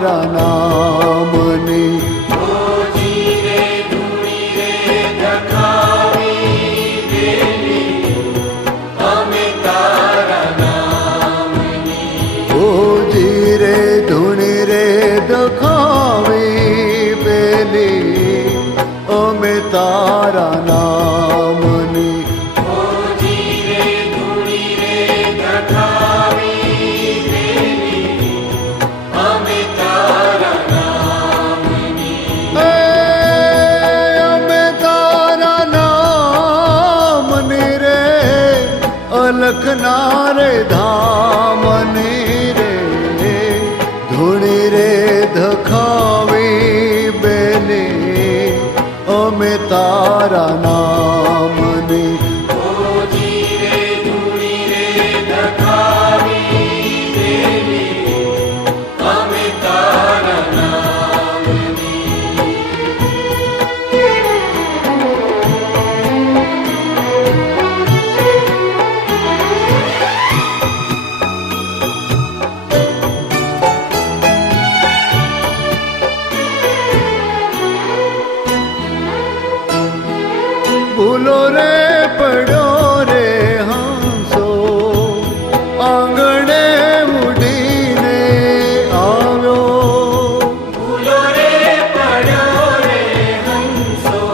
તારા નામની. ઓજી રે ધૂણી રે દખાવી પેલી અમે તારા નામની. લખના રે ધામની રે ધૂણી રે ધખાવી બેને અમે તારા નામની. ભૂલો રે પડ્યો રે હંસો આંગણે ઉડીને આવ્યો. ભૂલો રે પડ્યો રે હંસો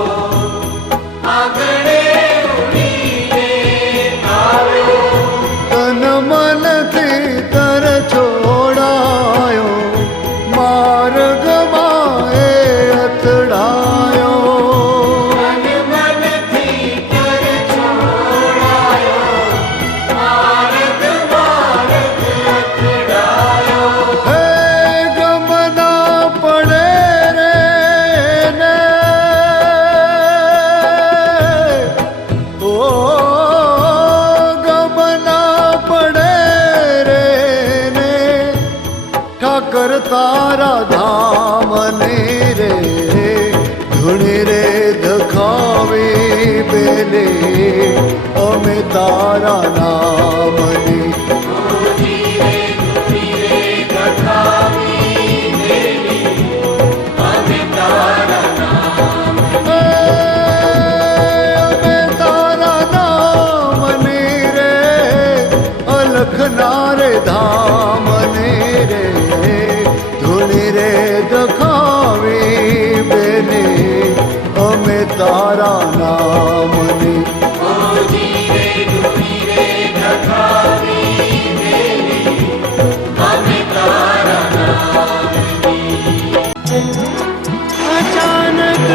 આંગણે ઉડીને આવ્યો. તન મનથી તર છોડાયો માર્ગમાં એ અથડાયો. ઠાકર તારા ધામને રે ધૂણી રે ધખાવી બેને અમે તારા નામની. અમે તારા નામની રે અલખના રે ધામને રે ધૂણી રે દખાવી બેને અમે તારા નામની. અચાનક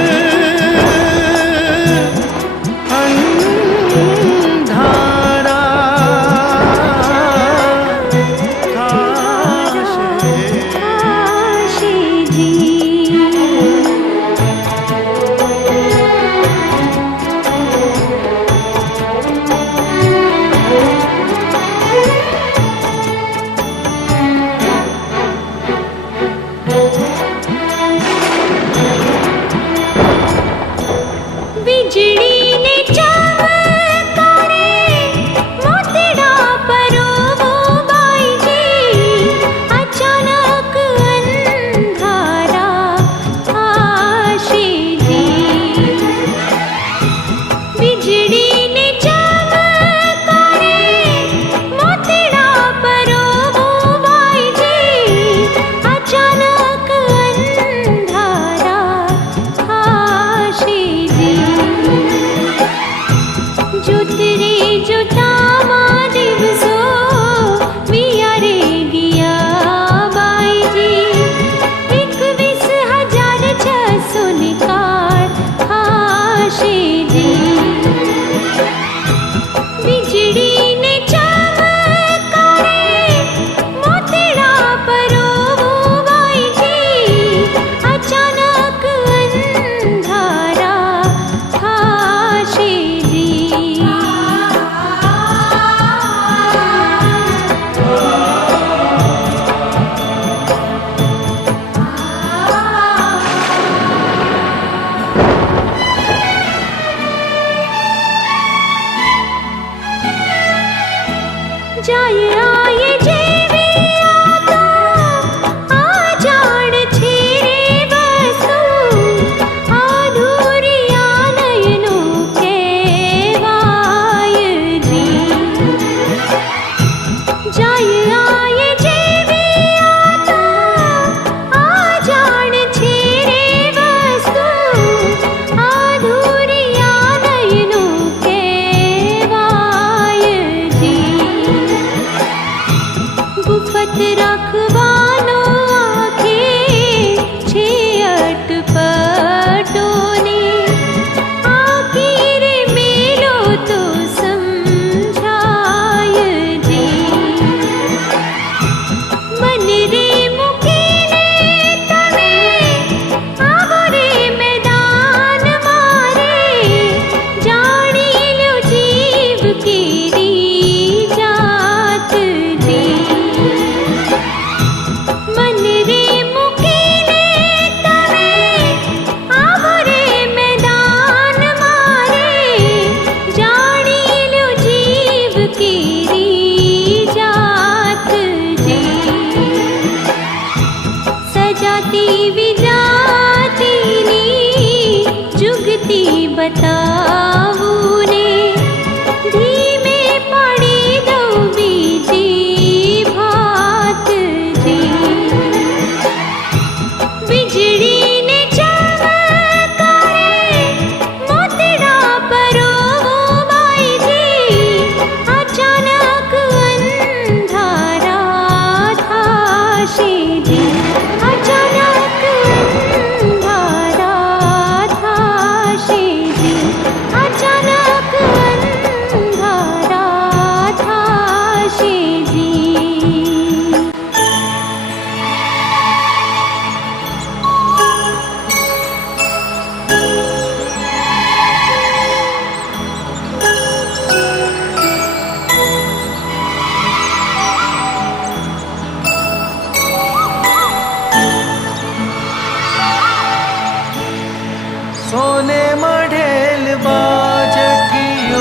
સોને મઢેલ બાજઠીઓને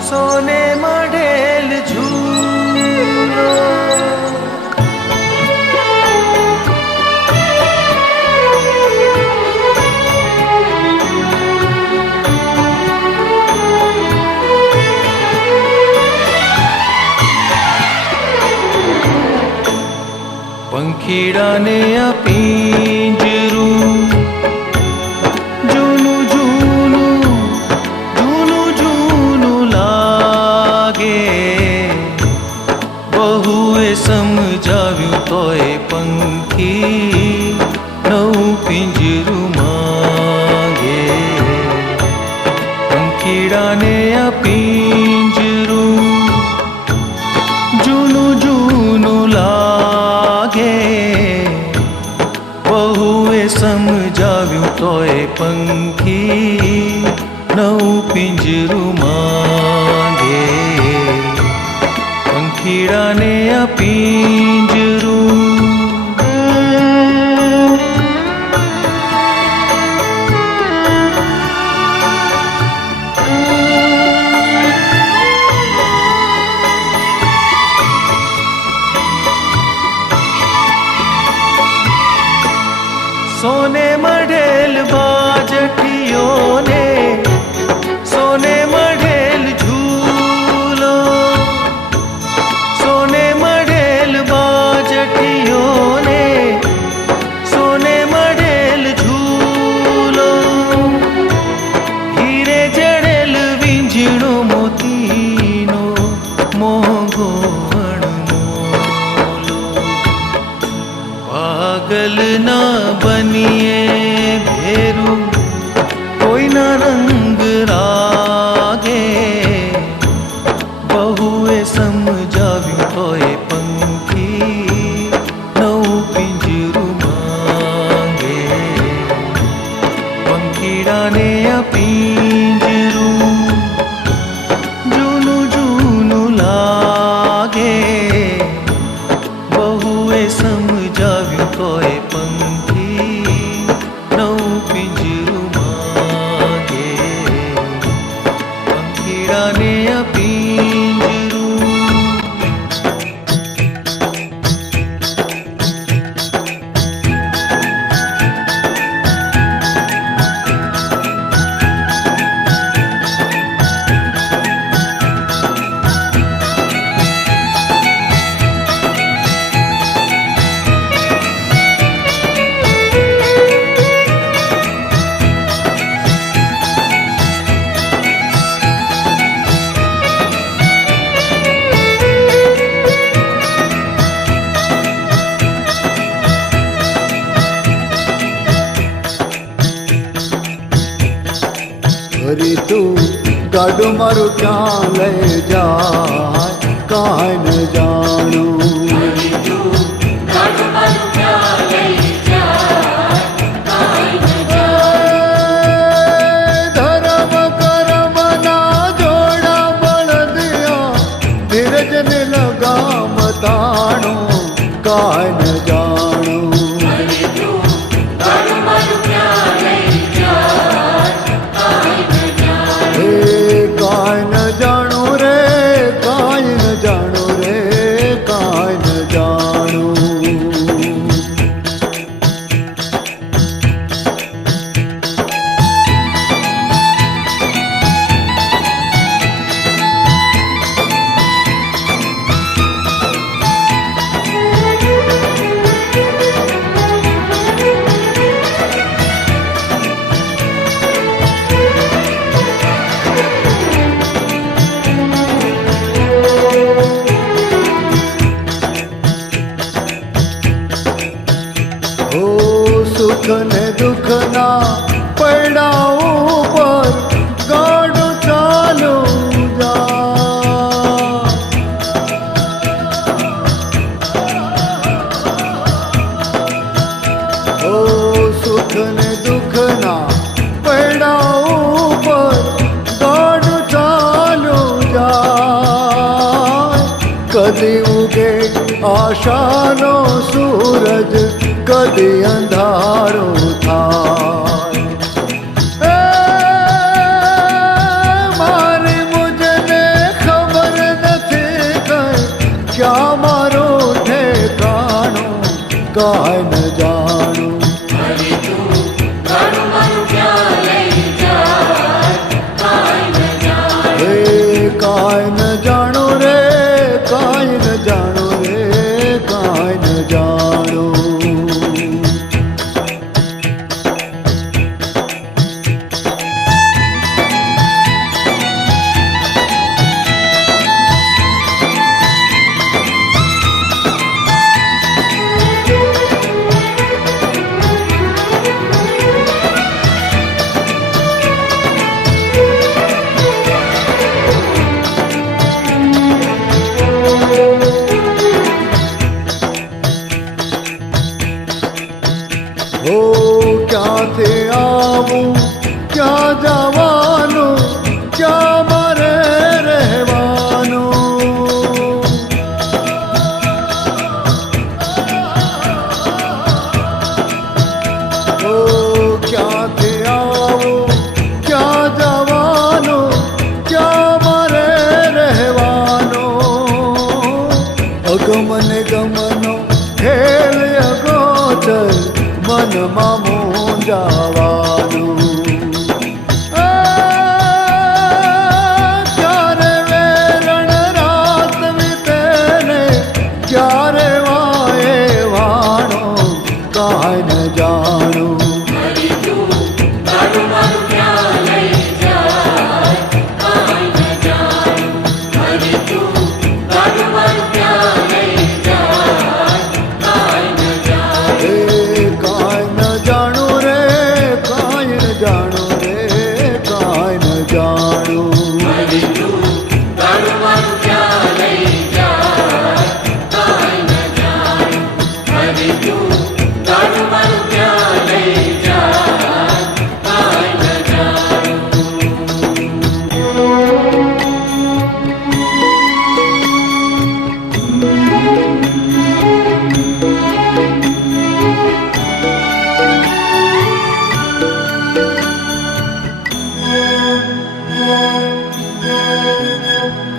સોને મઢેલ ઝૂલો પંખીડાને આ પિંજરું જૂનું જૂનું જૂનું જૂનું લાગે બહુએ સમજાવ્યું તોય પંખી નવું પિંજરું માંગે પંખીડાને આ પિંજરું જૂનું જૂનું લાગે બહુએ સમજાવ્યું તોય પંખી નવું પિંજરું માંગે પંખીડાને આ પિંજરું સોને મઢેલ બાજઠીઓને સોને મઢેલ ઝૂલો સોને મઢેલ બાજઠીઓને સોને મઢેલ ઝૂલો હીરે જડેલ વીંઝણો મોતીનો મોંઘો પાગલ ના બનીએ ભેરું કોઈના રંગ રાગે બહુએ સમજાવ્યું તોય પંખી નવું પિંજરું માંગે પંખીડાને આ પિંજરું જૂનું જૂનું લાગે બહુએ સમજાવ્યું તોય પંખી નવું પિંજરું માંગે પંખીડાને આ પિંજરું હરી તું ગાડું મારું ક્યાં લઈ જાય કાંઈ ન જાણું ધર્મ કરમ ના જોડા બળદિયા ધીરજ ને લગામ તાણું કાંઈ ન જાણું કાંઈ ન જાણું રે કાંઈ ન જાણું રે કાંઈ ન જાણું સુખ ને દુઃખ ના પૈડા ઉપર ગાડું ચાલુ જા ઓ સુખ ને દુઃખ ના પૈડા ઉપર ગાડું ચાલુ જાય કદી ઉગે આશાનો સૂરજ કદી અંધારું થાય. મારી મુજને ખબર નથી કઈ ક્યાં મારું ઠેકાણું, કાંઈ ન જાણું. કાંઈ ન જાણું રે, કાંઈ ન જાણું રે, કાંઈ ન જાણું. હો ક્યાંથી આવું, ક્યાં જવાનું, ક્યાં મારે રહેવાનું. હો ક્યાંથી આવું, ક્યાં જવાનું, ક્યાં મારે રહેવાનું. અગમન ગમનો ખેલ અગોચર, મનમાં મૂંઝાવાનું. ક્યારે વેરણ રાત વીતે ને ક્યારે વાએ વાણો, કાંઈ ન જાણું.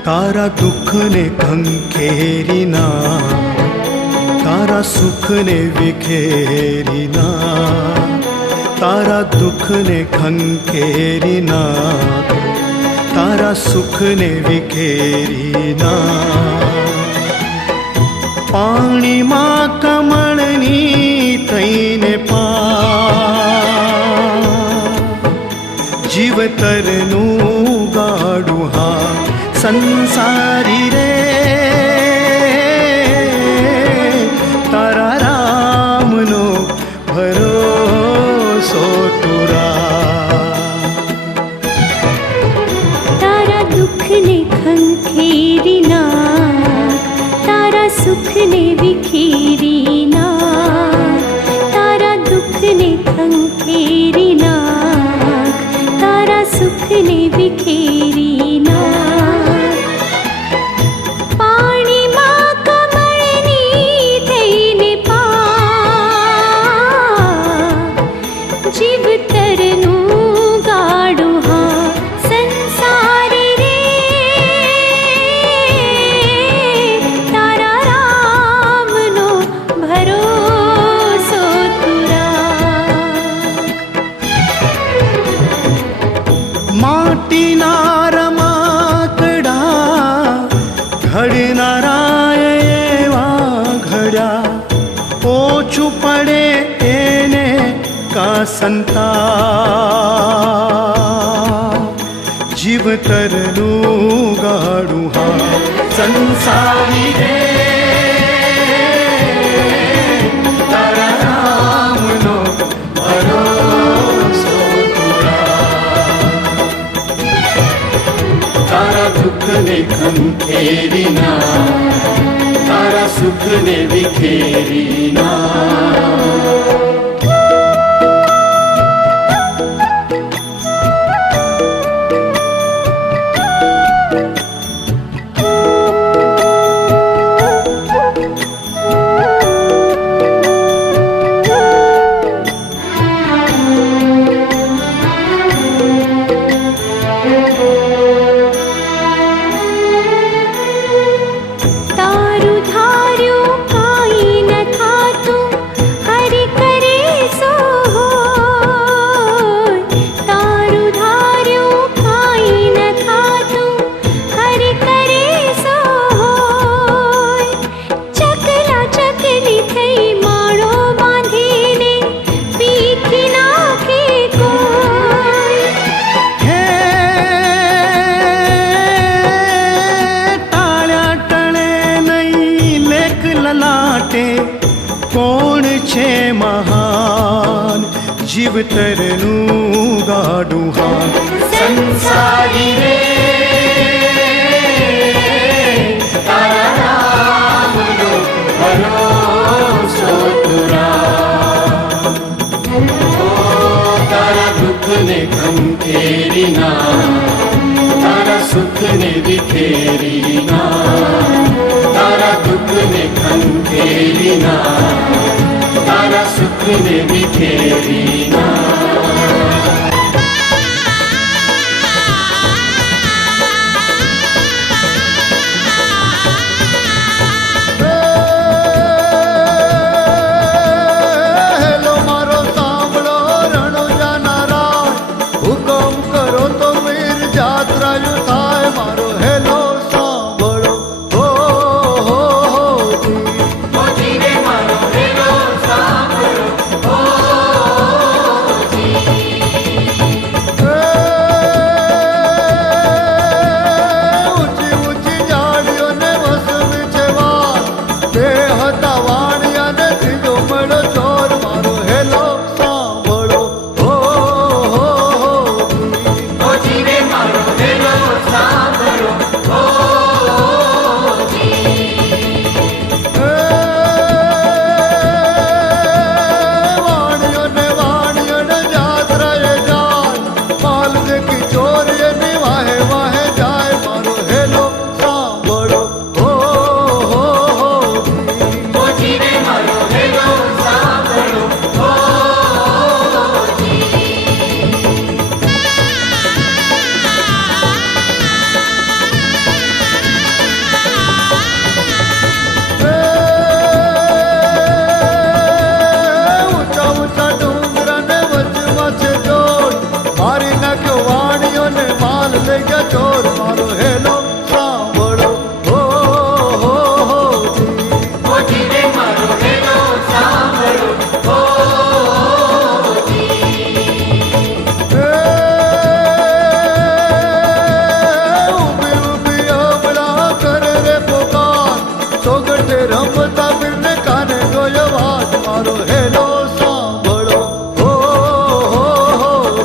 તારા દુઃખને ખંખેરીના, તારા સુખને વિખેરીના, તારા દુઃખને ખંખેરીના, તારા સુખને વિખેરીના. પાણીમાં કમળની થઈને જીવતરનું ગાડું હા સંસારી રે. તારા રામનો ભરોસો તુરા. તારા દુઃખને ખંખેરી નાખ, તારા સુખને વિખેરી નાખ. તારા દુઃખને ખંખેરી નાખ, તારા સુખને વિખેરી નાખ. પાણીમાં કમળની થઈને જીવતરનું ગાડું હા સંસારી રે. તારા રામનો ભરોસો તુરા. માટીના રમકડા ઘડનારા એવા ઘડ્યા, ઓછું પડે એને કા સંતા. જીવતરનું ગાડું હા સંસારી રે. તારા રામનો ભરોસો તુરા. તારા દુઃખને ખંખેરીના, તારા સુખને વિખેરીના. જીવતરનું ગાડું હા સંસારી રે તારા નામનો ભરોસો તુરા તારા દુઃખને ખંખેરી ના તારા સુખને વિખેરી ના તારા દુઃખને ખંખેરી ના તારા સુખને વિખેરી ના હેલો મારો સાંભળો રણુજા નારાયણ હુકમ કરો તો વીર જાત્રાયું થાય મારો હેલો સાંભળો હો જી. મોજી રે મારો હેલો સાંભળો ઊંચી ઊંચી જાડીઓને વસવી છે વાર બે હતા વાણિયાને ત્રીજો મળો ચોર મારો હેલો સાંભળો હો જી. મોજી રે મારો હેલો સાંભળો વાણિયોને જાત્રાએ જાય માલ દેખી ચોર એની વાહે વાહે જાય મારો હેલો સાંભળો હો જી. મોજી રે મારો હેલો સાંભળો ઊંચા ઊંચા ડુંગરાને વચમાં છે જોડ મારી નાખ્યો વાણિયોને માલ લઈ ગયા ચોર મારો હેલો સાંભળો હો જી. મોજી રે મારો હેલો સાંભળો ઊભી ઊભી અબળા કરે રે પોકાર સોગઠે રમતા પીરને કાને ગયો વાત મારો હેલો સાંભળો હો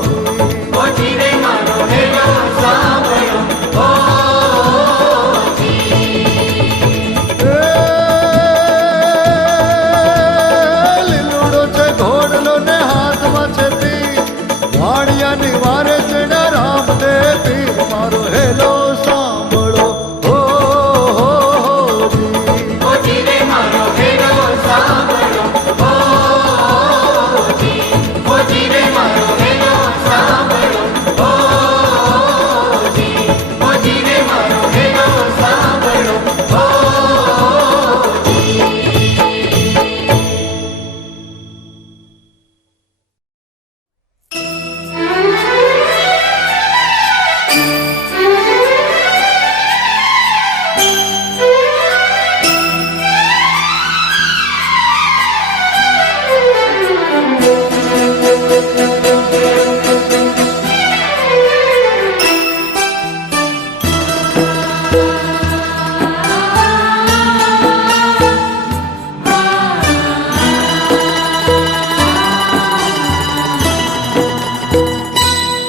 જી. મોજી રે મારો હેલો સાંભળો લીલુડો છે ઘોડલો ને હાથમાં છે તીર વાણિયાની વારે ચડ્યા રામદેવ પીર મારો હેલો સાંભળો હો જી. મોજી રે મારો હેલો સાંભળો મોજી રે મારો હેલો સાંભળો મોજી રે મારો હેલો સાંભળો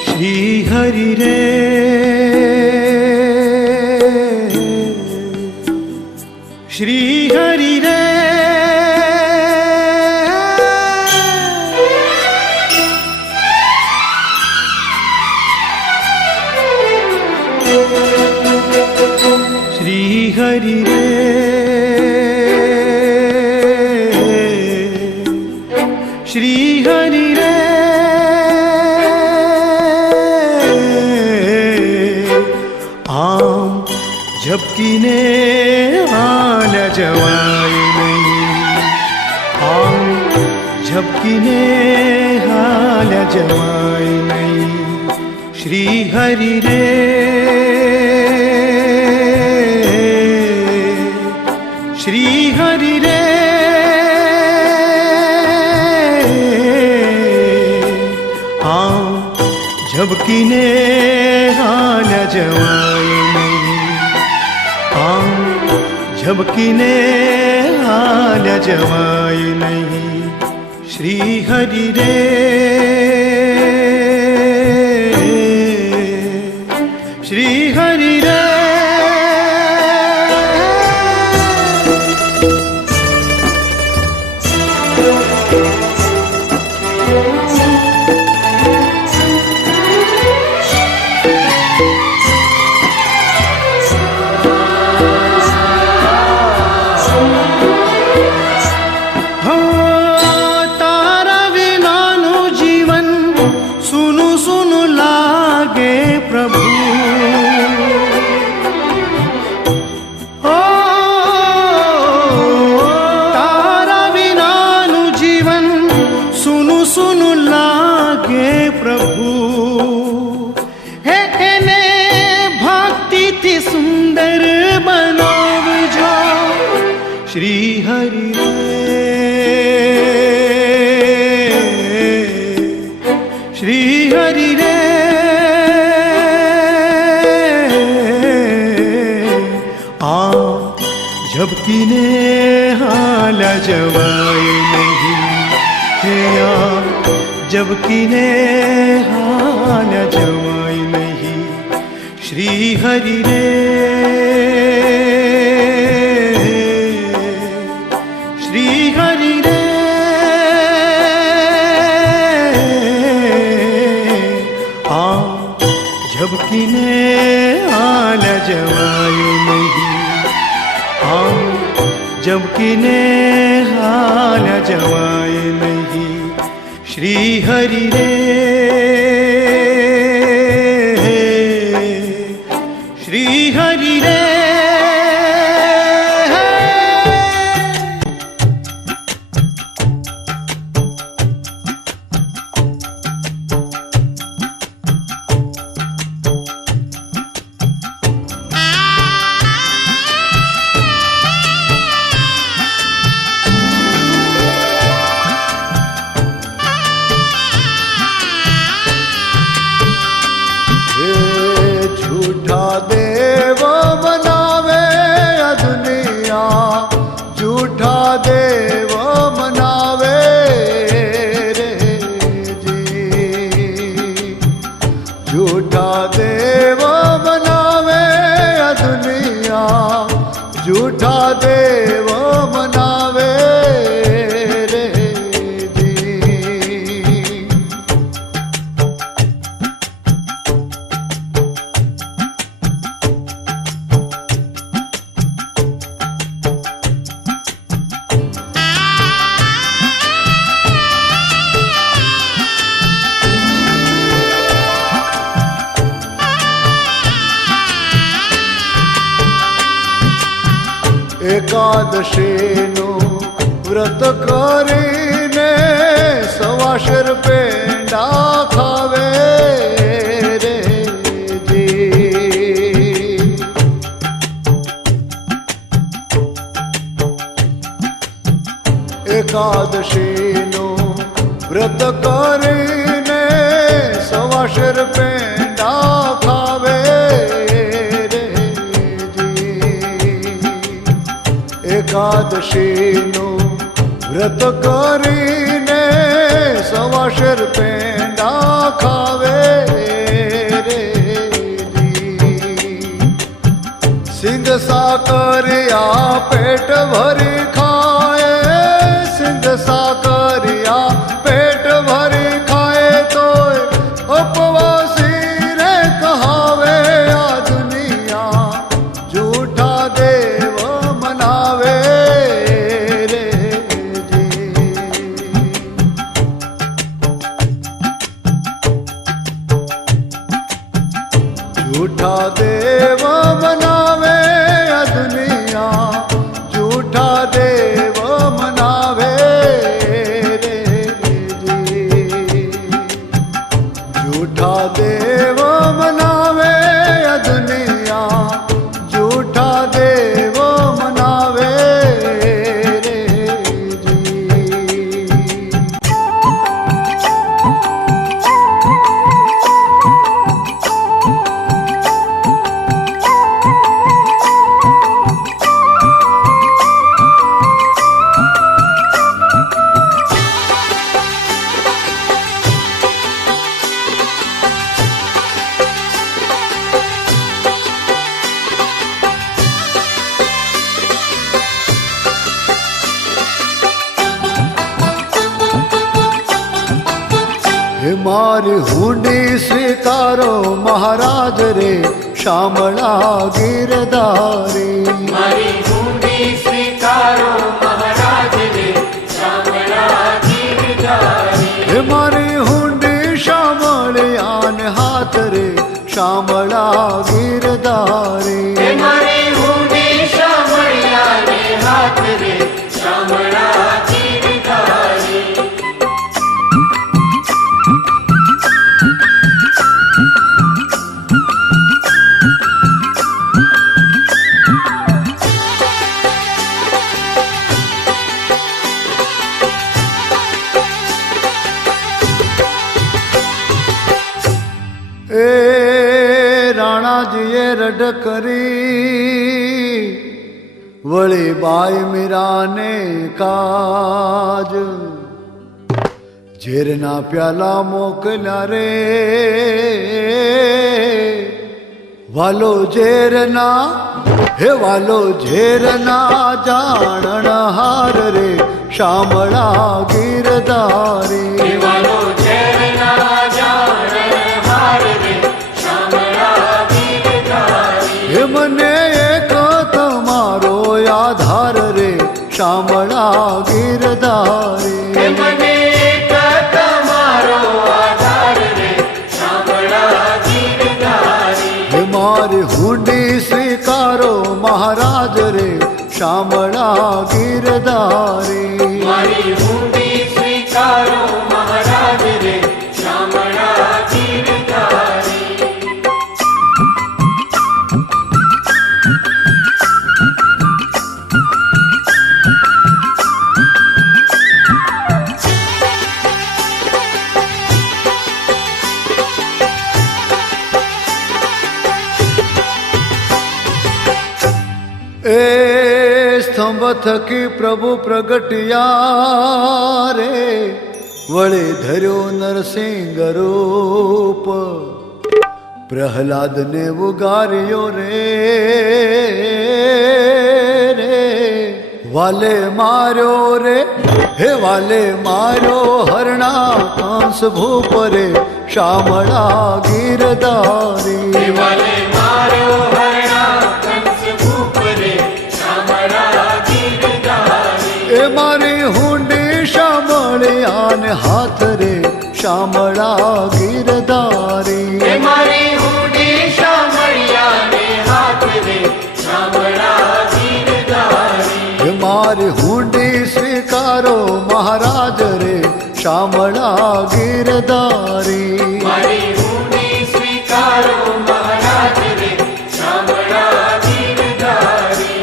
શ્રી હરિ રે શ્રી હરિ રે શ્રી હરિ રે શ્રી હરિ રે આમ ઝબકીને હાલ જવાય નહીં આમ ઝબકીને હાલ જવાય નહીં શ્રી હરિ રે શ્રી હરિ રે આમ ઝબકીને હાલ જવાય નહીં આમ ઝબકીને હાલ જવાય નહીં श्री हरि रे श्री हरि रे श्री हरि रे श्री हरि रे आ झपकी ने हाल जवाए नहीं है झपकी ने हाल जवाए नहीं श्री हरि रे झपकीने हाल जवाए नहीं झपकीने हाल जवाए नहीं श्री हरि रे श्री हरि रे झूठा देव बनावे दुनिया झूठा देव बनावे रे जी एकादशीनु व्रत करीने सवाशर पेंडा खावे रे जी एकादशीनु व्रत करीने सवाशर पेंडा खावे एकादशीनु व्रत करीने सवाशर पेंडा खावे रे सिंध साकरिया पेट भरी खाए सिंध साकरिया पेट भरी खाए तो उपवासी रे कहावे आ दुनिया झूठा देव मनावे रे जी झूठा देव मनावे आ दुनिया झूठा देव मनावे रे जी झूठा देव मनावे आ दुनिया झूठा देव मनावे रे जी હે મારી હુંડી સ્વીકારો મહારાજ રે શામળા ગીરધારી મારી હુંડી સ્વીકારો મહારાજ રે શામળા ગીરધારી હે મારી હુંડી શામળિયાન હાથ રે શામળા ગીરધારી હે મારી હુંડી શામળિયાને હાથ રે શામળા ગીરધારી એ રાણાજીએ રડ કરી વળી બાઈ મીરાને કાજ ઝેરના પ્યાલા મોકલ્યા રે વાલો ઝેરના હે વાલો ઝેરના જાણણ હાર રે શામળા ગીરધારી વાલો ઝેરના જાણ હાર રે શામળા ગીરધારી હે મને એક તમારો આધાર રે શામળા ગીરધારી હે મને એક તમારો આધાર રે શામળા ગીરધારી હે મારી હુંડી સ્વીકારો મહારાજ રે શામળા ગીરધારી મારી હુંડી સ્વીકારો મહારાજ રે શામળા ગીરધારી એ સ્તંભ થકી પ્રભુ પ્રગટ્યા રે વળી ધર્યો નરસિંહ રૂપ પ્રહલાદને ઉગાર્યો રે વાલે માર્યો રે હે વાલે માર્યો હરણા કંસ ભૂપ રે શામળા ગીરધારી વાલે મારો હરણા કંસ ભૂપ રે શામળા ગીરધારી એ મારી હુંડી શામળિયાને હાથ રે શામળા ગીરધારી હે મારી હુંડી શામળિયાને હાથ રે શામળા ગીરધારી હે મારી હુંડી સ્વીકારો મહારાજ રે શામળા ગીરધારી મારી હુંડી સ્વીકારો મહારાજ રે શામળા ગીરધારી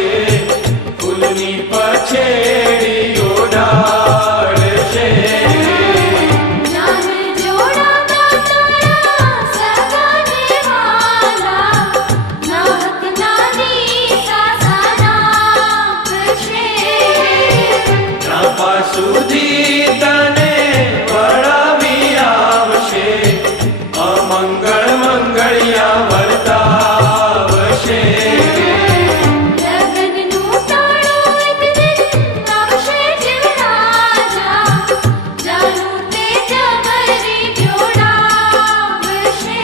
આવશે ફૂલની પછેડી ઓઢાડશે જાન જોડાતા તારા સગાને વાલા નાહક નાની સાસા નાખશે ત્રાપા સુધી તને વળાવી આવશે અમંગળ મંગળિયા વર્તાવશે લગનનું ટાણું એક દિન આવશે જીવ રાજા જાનું તે જબરી જોડાવશે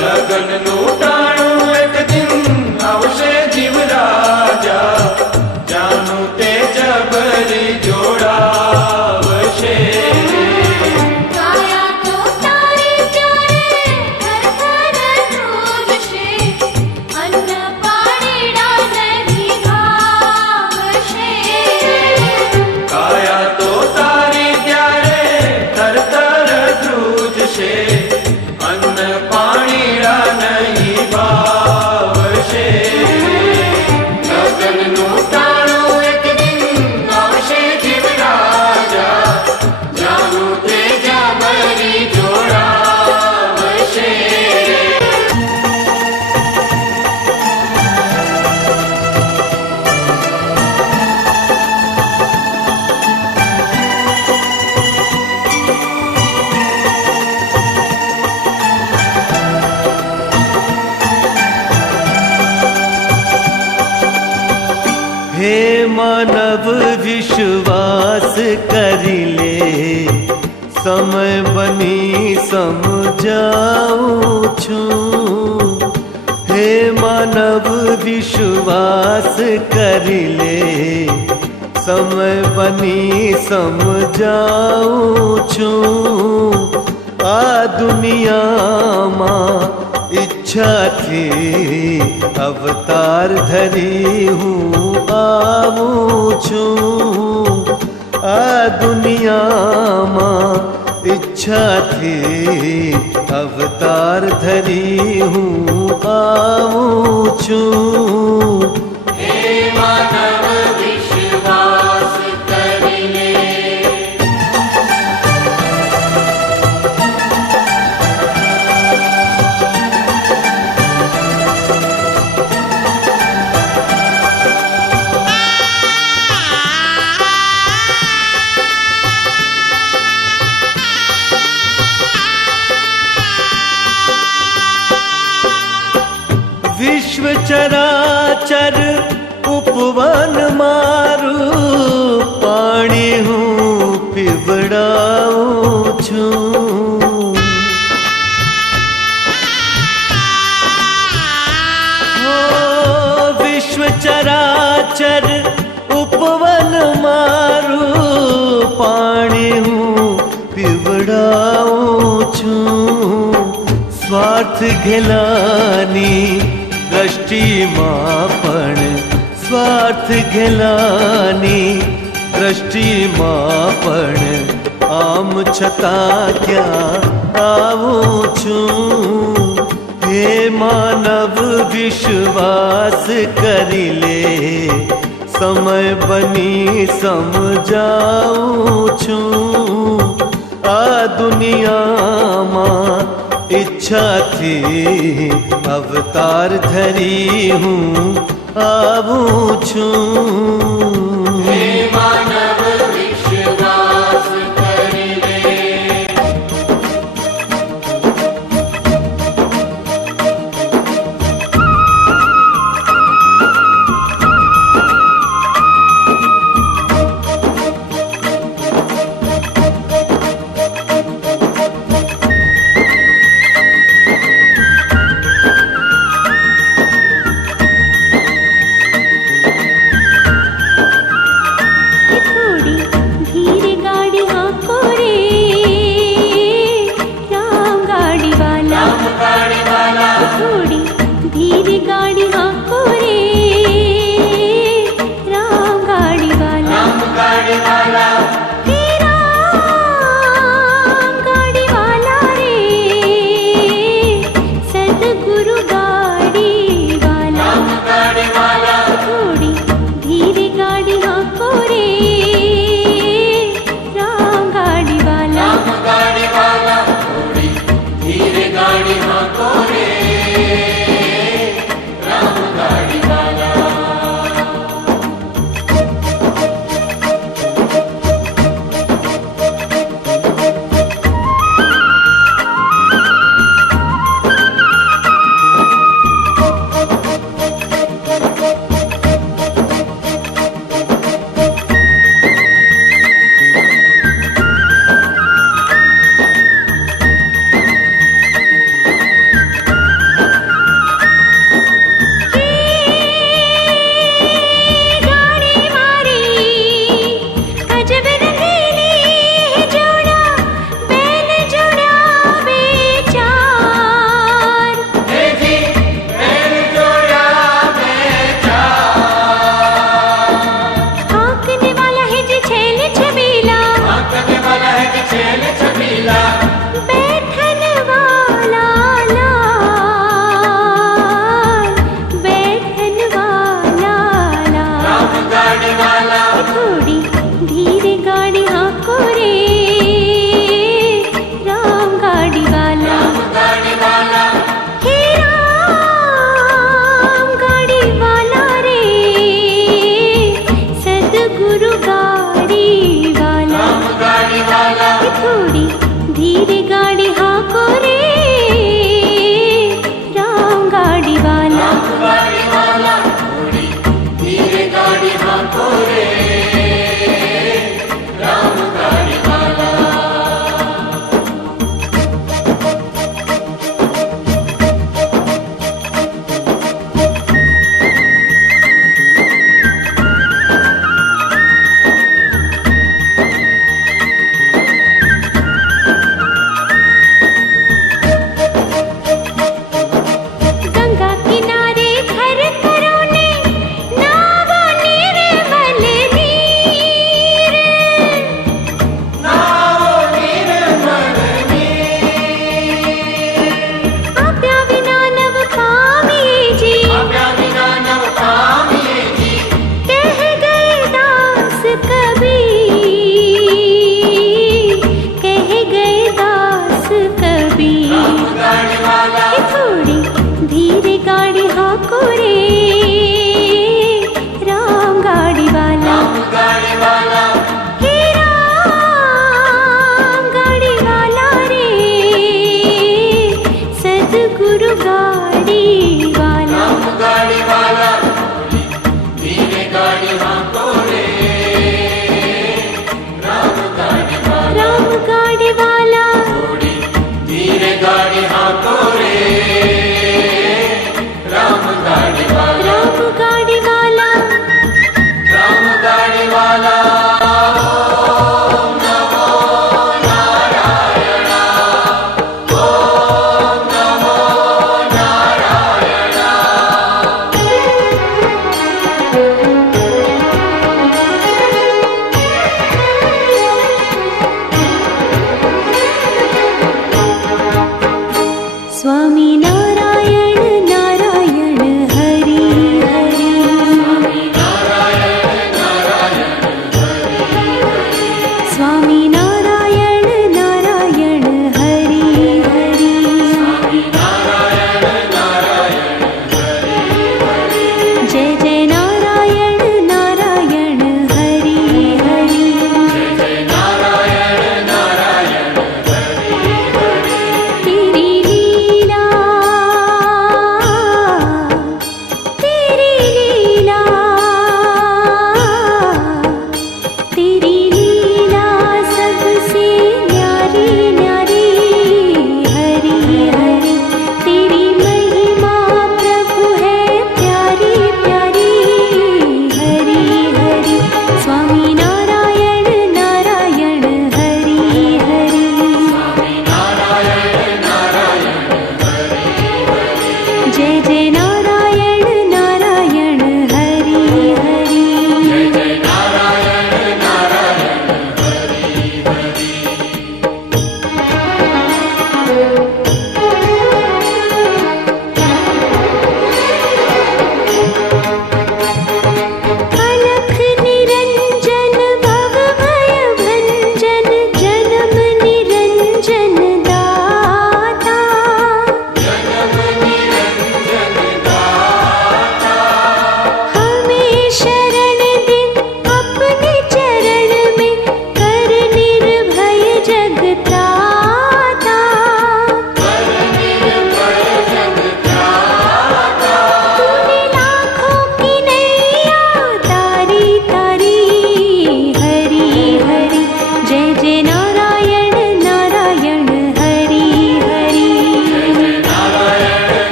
લગનનું ટાણું એક દિન આવશે જીવ રાજા જાનું તે જબરી જોડાવશે કાયા તો તારી ત્યારે થરથર ધ્રુજશે અન્ન પાણીડા નહીં ભાવશે કાયા તો તારી ત્યારે તરતર ધ્રુજશે અન્ન પાણીડા નહીં ભાવશે લગનનું ટાણું એક દિન આવશે જીવ રાજા જાનું તે જબરી જોડાવશે हे मानव विश्वास करी ले समय बनी समझाऊं छूं हे मानव विश्वास करी ले समय बनी समझाऊं छूं आ दुनियाમાં ઈચ્છાથી અવતાર ધરી હું આવું છું આ દુનિયામાં ઈચ્છાથી અવતાર ધરી હું આવું છું હે માનવ વિશ્વાસ કરી લે વિશ્વ ચરાચર ઉપવન મારું પાણી હું પીવડાવું છું હો વિશ્વ ચરાચર ઉપવન મારું પાણી હું પીવડાવું છું સ્વાર્થ ઘેલાની દ્રષ્ટિમાં પણ સ્વાર્થ ઘેલાની દ્રષ્ટિમાં પણ આમ છતાં ક્યાં આવું છું હે માનવ વિશ્વાસ કરી લે સમય બની સમજાવું છું આ દુનિયામાં ઈચ્છાથી અવતાર ધરી હું આવું છું હે માનવ વિશ્વાસ કરી લે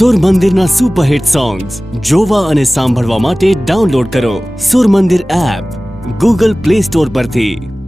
સુર મંદિરના સુપરહિટ સોંગ્સ જોવા અને સાંભળવા માટે ડાઉનલોડ કરો સુર મંદિર એપ ગૂગલ પ્લે સ્ટોર પરથી।